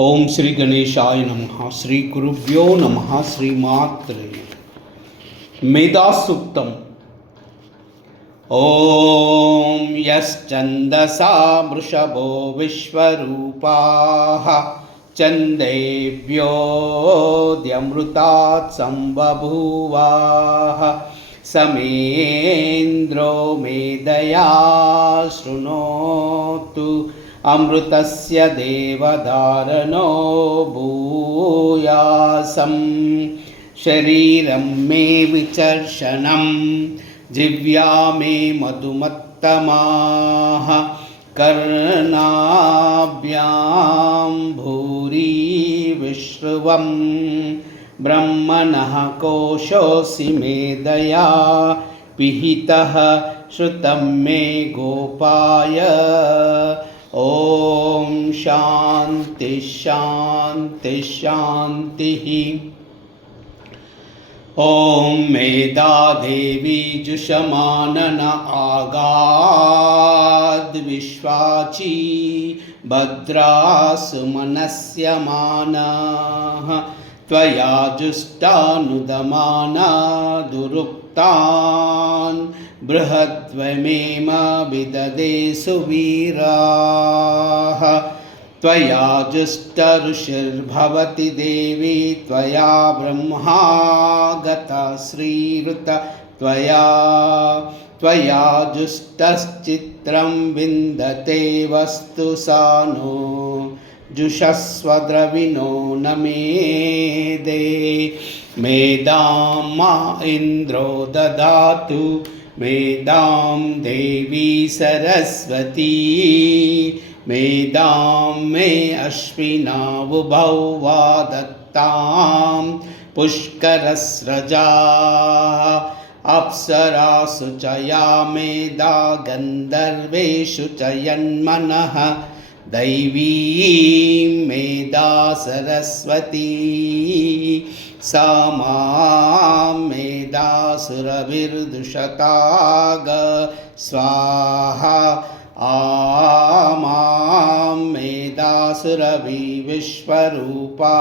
ओम श्री गणेशाय नमः। श्री गुरुभ्यो नमः। श्री मात्रे मेधासूक्तम्। ओम यश्चन्दसा वृषभो विश्वरूपाः चन्देभ्योऽद्यमृतात् सम्बभूवाः समेन्द्रो मेधया शृणोतु अमृतस्य देवधारणो भूयासं शरीरं मे विचर्षणं जिह्वा मे मधुमत्तमाः कर्णाभ्यां भूरि विश्रुवं ब्रह्मणः कोशोऽसि मेधया पिहितः श्रुतं मे गोपाय। ओम शांति शांति शांति। ओम मेधा देवी जुषमानन आगाद विश्वाची भद्रासुमनस्यमानः त्वया जुष्टानुदमाना दुरुक्तान् बृहद्वमेम विददे सुवीराः त्वया जुष्टऋषिर्भवति देवी त्वया ब्रह्मा गता श्रीरुत त्वया जुष्टश्चित्रं विन्दते वस्तु सानो जुषस्व द्रविणो न मेदे मेधां मा इन्द्रो ददातु मेधां देवी सरस्वती मेधां मे अश्विनावुभौ वा दत्तां पुष्करस्रजा अप्सरासु च या मेधा गन्धर्वेषु च यन्मनः दैवीं मेधा सरस्वती सा मां मेधासुरभिर्दुषताग स्वाहा मां मेधासुरभि विश्वरूपा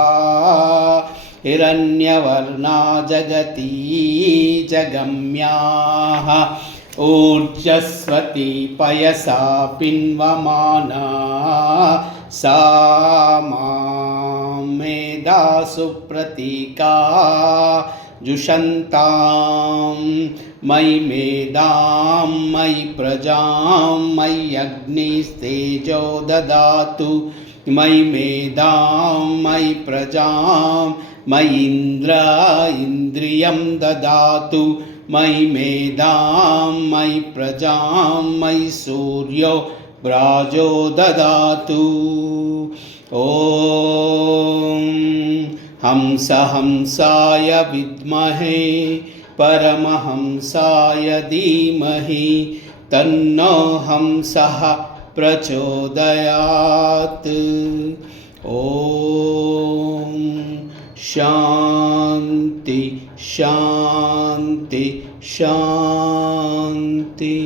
हिरण्यवर्णा जगती जगम्याः ऊर्जस्वती पयसा पिन्वमाना सा मां मेधासु प्रतीका जुषन्तां मयि मेधां मयि प्रजां मयि अग्निस्तेजो ददातु मयि मेधां मयि प्रजां मयि इन्द्रियं ददातु मयि मेधां मयि प्रजां मयि सूर्यो व्राजो ददातु। ॐ हंसाय विद्महे परमहंसाय धीमहि तन्नो हंसः प्रचोदयात्। ॐ शान्ति शान्ति शान्ति।